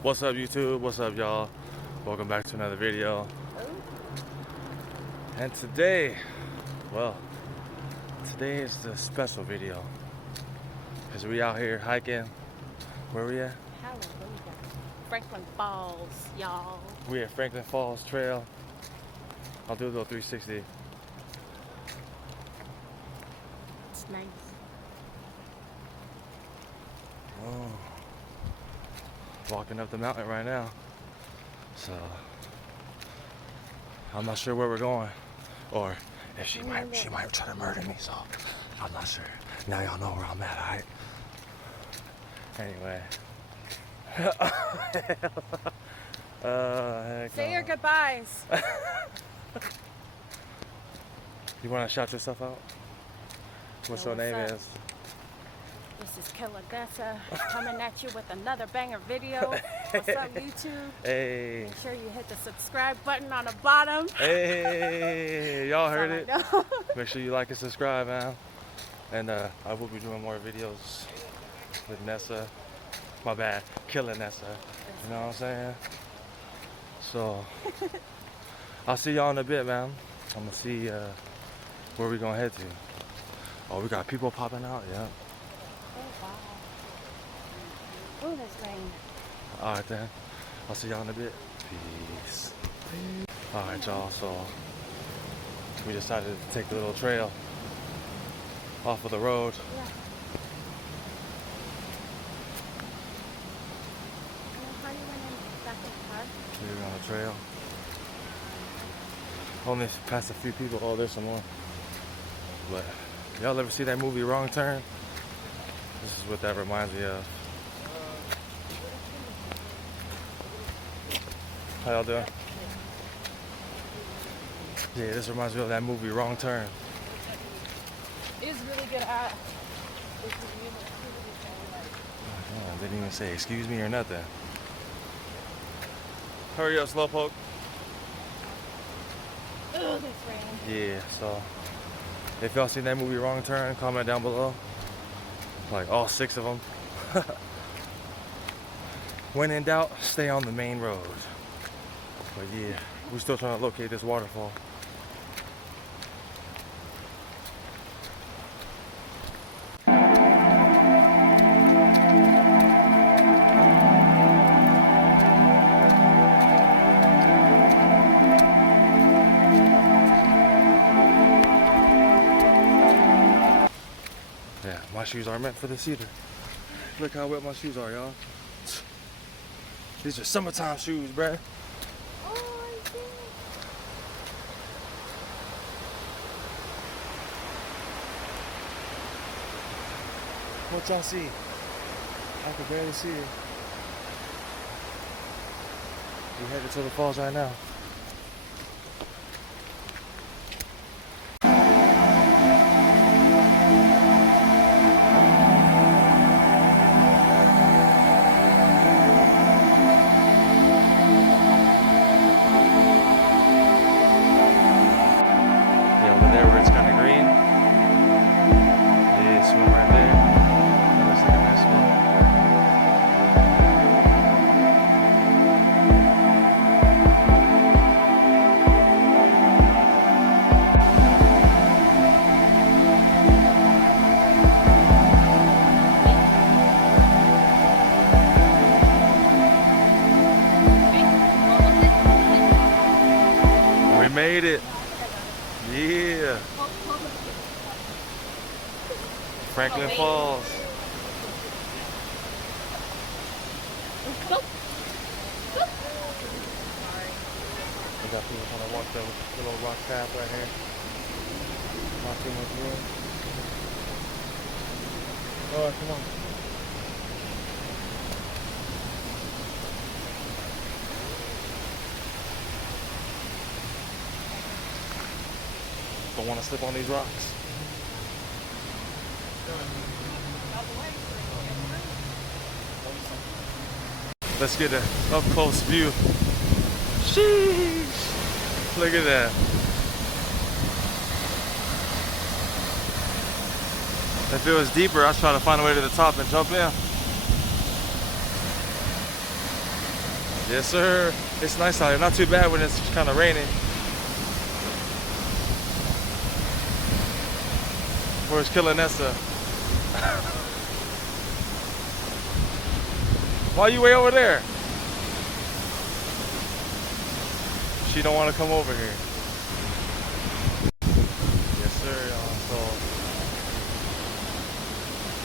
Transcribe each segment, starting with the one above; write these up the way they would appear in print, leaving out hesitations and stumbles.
What's up, YouTube? What's up, y'all? Welcome back to another video. And today, well, today is the special video because we out here hiking. Where we at? Hallelujah. Franklin Falls, y'all. We at Franklin Falls Trail. I'll do a little 360. It's nice. Oh. Walking up the mountain right now. So I'm not sure where we're going, or if she might try to murder me. So I'm not sure. Now y'all know where I'm at, alright? Anyway. Say your goodbyes. You want to shout yourself out? What's your name up? is? This is Killer Dessa coming at you with another banger video. What's up, YouTube? Hey. Make sure you hit the subscribe button on the bottom. Hey, y'all heard it. Know. Make sure you like and subscribe, man. And I will be doing more videos with Nessa. My bad, Killer Nessa. You know what I'm saying? So I'll see y'all in a bit, man. I'm gonna see where we gonna head to. Oh, we got people popping out, yeah. Oh, wow. Ooh, there's rain. All right, then. I'll see y'all in a bit. Peace. All right, y'all. So we decided to take the little trail off of the road. Yeah. How you went in back in the car? We were on the trail. Only passed a few people. Oh, there's some more. But y'all ever see that movie Wrong Turn? This is what that reminds me of. How y'all doing? Yeah, this reminds me of that movie Wrong Turn. It's really good at. Oh, didn't even say excuse me or nothing. Hurry up, Slowpoke. Oh, there's rain. Yeah, so if y'all seen that movie Wrong Turn, comment down below. Like all 6 of them. When in doubt, stay on the main road. But yeah, we're still trying to locate this waterfall. Yeah, my shoes aren't meant for this either. Look how wet my shoes are, y'all. These are summertime shoes, bruh. Oh, I see. What y'all see? I can barely see it. We headed to the falls right now. Yeah, over there where it's kind of green. Yeah, swim right there. That looks like a nice spot. We made it. Yeah. Franklin Falls. We got people trying to walk the little rock path right here. Not too much room. Oh, come on. Don't want to slip on these rocks. Let's get an up close view. Sheesh! Look at that. If it was deeper, I'd try to find a way to the top and jump in. Yes, sir. It's nice out here. Not too bad when it's kind of raining. Where's Killer Nessa? Why you way over there? She don't want to come over here. Yes, sir, y'all. So,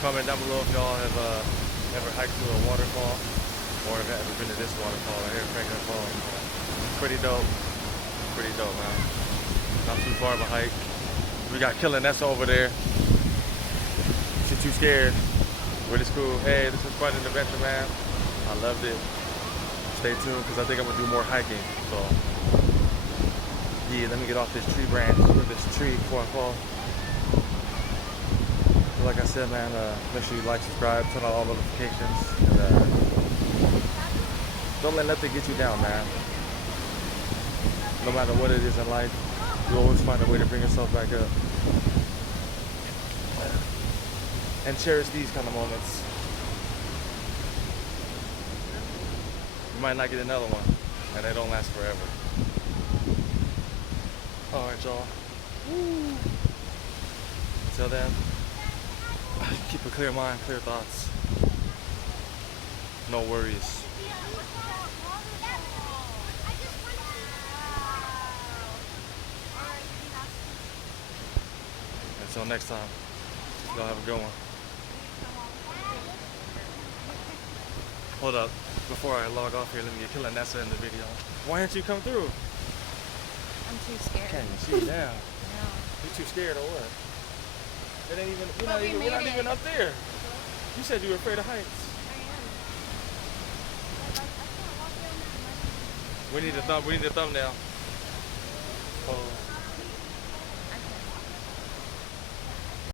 comment down below if y'all have ever hiked to a waterfall, or have ever been to this waterfall right here, Franklin Falls. Pretty dope. Pretty dope, man. Not too far of a hike. We got Killer Nessa over there. She's too scared. Really cool. Hey, this was quite an adventure, man. I loved it. Stay tuned, because I think I'm gonna do more hiking. So, yeah, let me get off this tree branch, or this tree before I fall. But like I said, man, make sure you like, subscribe, turn on all notifications, and don't let nothing get you down, man. No matter what it is in life, you always find a way to bring yourself back up. And cherish these kind of moments. You might not get another one, and they don't last forever. Alright, y'all. Until then, keep a clear mind, clear thoughts. No worries. Until next time, y'all have a good one. Hold up, before I log off here, let me get Killer Nessa in the video. Why didn't you come through? I'm too scared. Can't even see you down. No. You too scared or what? It ain't even. But We're not even up there. You said you were afraid of heights. I am. I can't walk down that much. We need a thumbnail.